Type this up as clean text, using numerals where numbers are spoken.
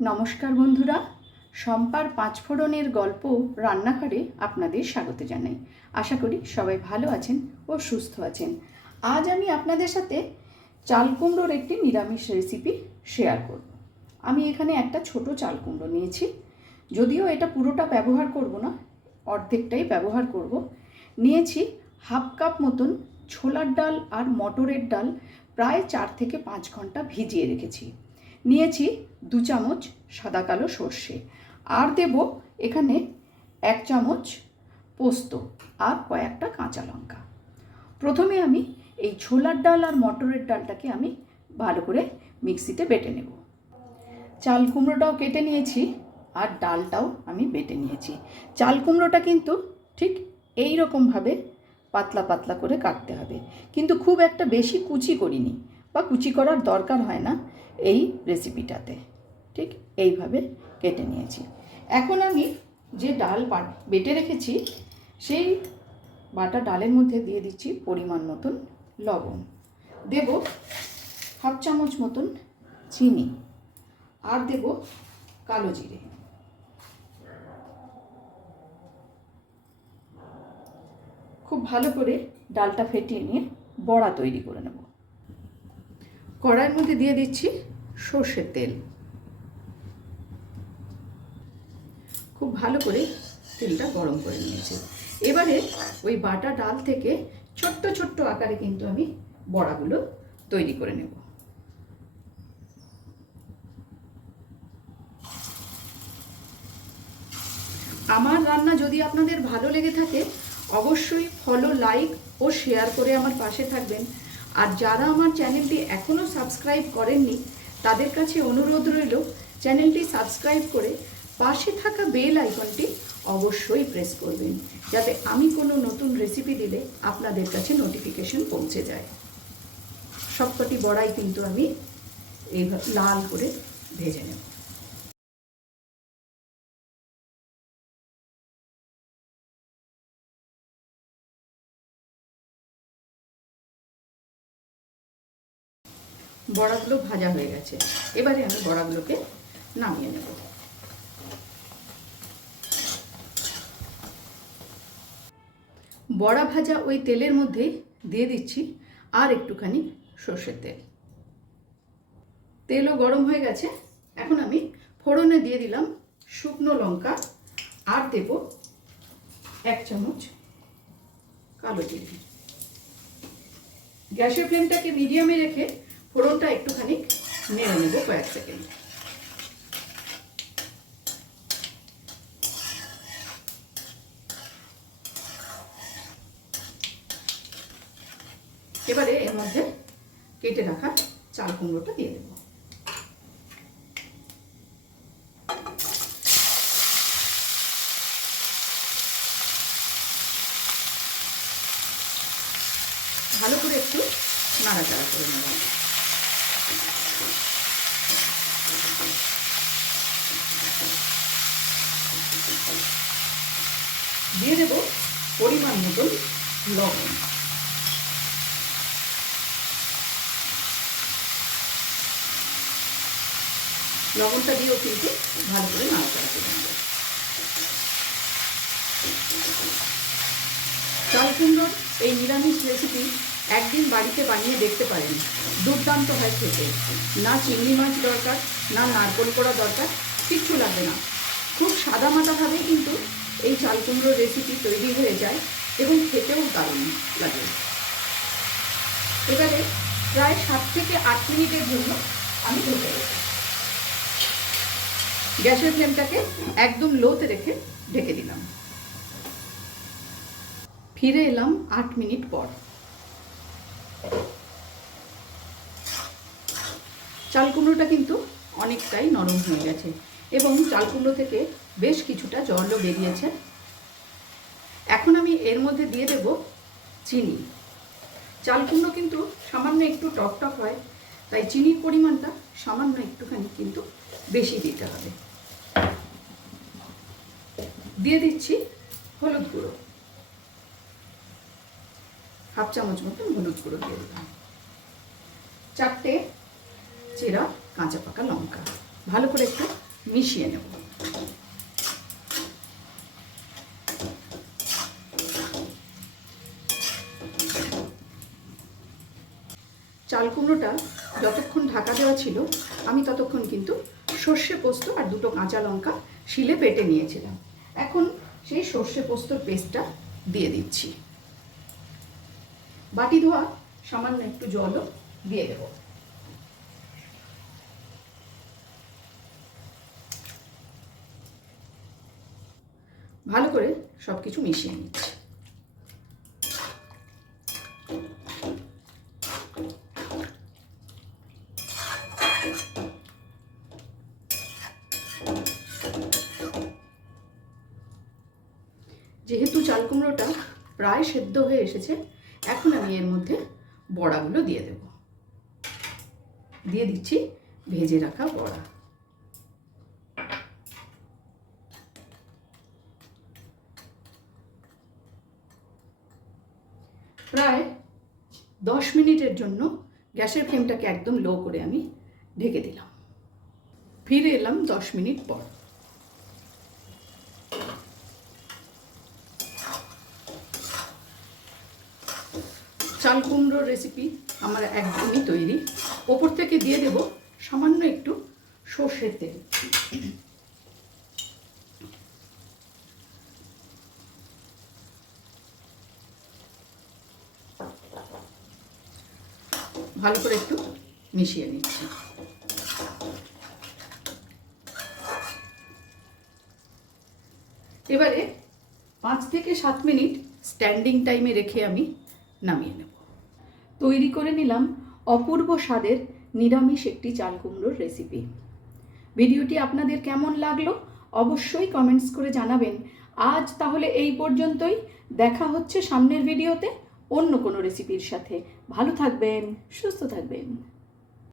নমস্কার বন্ধুরা, শম্পার পাঁচফোড়নের গল্প রান্নাঘরে আপনাদের স্বাগত জানাই। আশা করি সবাই ভালো আছেন ও সুস্থ আছেন। আজ আমি আপনাদের সাথে চাল কুমড়োর একটি নিরামিষ রেসিপি শেয়ার করব। আমি এখানে একটা ছোট চাল কুমড়ো নিয়েছি, যদিও এটা পুরোটা ব্যবহার করব না, অর্ধেকটাই ব্যবহার করব। নিয়েছি হাফ কাপ মতন ছোলার ডাল আর মটরের ডাল, প্রায় 4 থেকে 5 ঘন্টা ভিজিয়ে রেখেছি। নিয়েছি 2 চামচ সাদা কালো সর্ষে, আর দেব এখানে 1 চামচ পোস্ত আর কয়েকটা কাঁচা লঙ্কা। প্রথমে আমি এই ছোলার ডাল আর মটরের ডালটাকে আমি ভালো করে মিক্সিতে বেটে নেব। চাল কুমড়োটাও কেটে নিয়েছি আর ডালটাও আমি বেটে নিয়েছি। চাল কুমড়োটা কিন্তু ঠিক এই রকমভাবে পাতলা পাতলা করে কাটতে হবে, কিন্তু খুব একটা বেশি কুচি করিনি বা কুচি করার দরকার হয় না এই রেসিপিটাতে। ঠিক এইভাবে কেটে নিয়েছি। এখন আমি যে ডাল বেটে রেখেছি সেই বাটা ডালের মধ্যে দিয়ে দিচ্ছি পরিমাণ মতন লবণ, দেব হাফ চামচ মতন চিনি, আর দেব কালো জিরে। খুব ভালো করে ডালটা ফেটিয়ে নিয়ে বড়া তৈরি করে নেব। কড়াইয়ের মধ্যে দিয়ে দিচ্ছি সর্ষের তেল। খুব ভালো করে তেলটা গরম করে নিয়েছি। এবারে ওই বাটা ডাল থেকে ছোট্ট ছোট্ট আকারে কিন্তু আমি বড়াগুলো তৈরি করে নেব। আমার রান্না যদি আপনাদের ভালো লেগে থাকে অবশ্যই ফলো, লাইক ও শেয়ার করে আমার পাশে থাকবেন। আর যারা আমার চ্যানেলটি এখনও সাবস্ক্রাইব করেননি তাদের কাছে অনুরোধ রইল চ্যানেলটি সাবস্ক্রাইব করে পাশে থাকা বেল আইকনটি অবশ্যই প্রেস করবেন, যাতে আমি কোনো নতুন রেসিপি দিলে আপনাদের কাছে নোটিফিকেশন পৌঁছে যায়। সবকটি বড়াই কিন্তু আমি এইভাবে লাল করে ভেজে নেব। বড়াগুলো ভাজা হয়ে গেছে, এবারে আমি বড়াগুলোকে নামিয়ে নেব। বড়া ভাজা ওই তেলের মধ্যে দিয়ে দিচ্ছি আর একটুখানি সর্ষের তেল। তেলও গরম হয়ে গেছে। এখন আমি ফোড়নে দিয়ে দিলাম শুকনো লঙ্কা, আর দেব 1 চামচ কালো জিরে। গ্যাসের ফ্লেমটাকে মিডিয়ামে রেখে ফোড়নটা একটুখানি নেড়ে নেব কয়েক সেকেন্ড। এবারে এর মধ্যে কেটে রাখা চাল কুমড়োটা দিয়ে দেব। ভালো করে একটু নাড়াচাড়া করে নেব। দিয়ে দেব পরিমাণ মতন লবণ। লবণটা দিয়েও কিন্তু ভালো করে নাড়াচাড়া করে নেব। চাল কুমড়োর এই নিরামিষ রেসিপি একদিন বাড়িতে বানিয়ে দেখতে পারেন, দুর্দান্ত হয় খেতে। না চিংড়ি মাছ দরকার, না নারকেল করা দরকার, কিচ্ছু লাগবে না। খুব সাদামাটাভাবেই কিন্তু এই চাল কুমড়োর রেসিপি তৈরি হয়ে যায় এবং খেতেও দারুণ লাগে। এবারে প্রায় 7 থেকে 8 মিনিটের জন্য আমি ঢেকে দেব। গ্যাসের ফ্লেমটাকে একদম লোতে রেখে ঢেকে দিলাম। ফিরে এলাম 8 মিনিট পর। চাল কুমড়োটা কিন্তু অনেকটাই নরম হয়ে গেছে এবং চাল কুমড়ো থেকে বেশ কিছুটা জলও বেরিয়েছে। এখন আমি এর মধ্যে দিয়ে দেব চিনি। চাল কুমড়ো কিন্তু সামান্য একটু টক টক হয়, তাই চিনির পরিমাণটা সামান্য একটুখানি কিন্তু বেশি দিতে হবে। দিয়ে দিচ্ছি হলুদ গুঁড়ো, হাফ চামচ মতন হলুদ গুঁড়ো দিয়ে দিলাম। 4টে চেরা কাঁচা পাকা লঙ্কা। ভালো করে একটু মিশিয়ে নেব। চাল কুমড়োটা যতক্ষণ ঢাকা দেওয়া ছিল আমি ততক্ষণ কিন্তু সর্ষে পোস্ত আর 2টো কাঁচা লঙ্কা শিলে বেটে নিয়েছিলাম। এখন সেই সর্ষে পোস্তর পেস্টটা দিয়ে দিচ্ছি। বাটি ধোয়া সামান্য একটু জলও দিয়ে দেব। ভালো করে সব কিছু মিশিয়ে নিচ্ছি। যেহেতু চাল কুমড়োটা প্রায় সেদ্ধ হয়ে এসেছে, এখন আমি এর মধ্যে বড়াগুলো দিয়ে দেব। দিয়ে দিচ্ছি ভেজে রাখা বড়া। প্রায় 10 মিনিটের জন্য গ্যাসের ফ্লেমটাকে একদম লো করে আমি ঢেকে দিলাম। ফিরে এলাম 10 মিনিট পর। চাল কুমড়োর রেসিপি আমার একদমই তৈরি। ওপর থেকে দিয়ে দেব সামান্য একটু সর্ষের তেল। ভালো করে একটু মিশিয়ে নিচ্ছি। এবারে 5 থেকে 7 মিনিট স্ট্যান্ডিং টাইমে রেখে আমি নামিয়ে নেব। তৈরি করে নিলাম অপূর্ব স্বাদের নিরামিষ একটি চাল কুমড়োর রেসিপি। ভিডিওটি আপনাদের কেমন লাগলো অবশ্যই কমেন্টস করে জানাবেন। আজ তাহলে এই পর্যন্তই। দেখা হচ্ছে সামনের ভিডিওতে অন্য কোনো রেসিপির সাথে। ভালো থাকবেন, সুস্থ থাকবেন।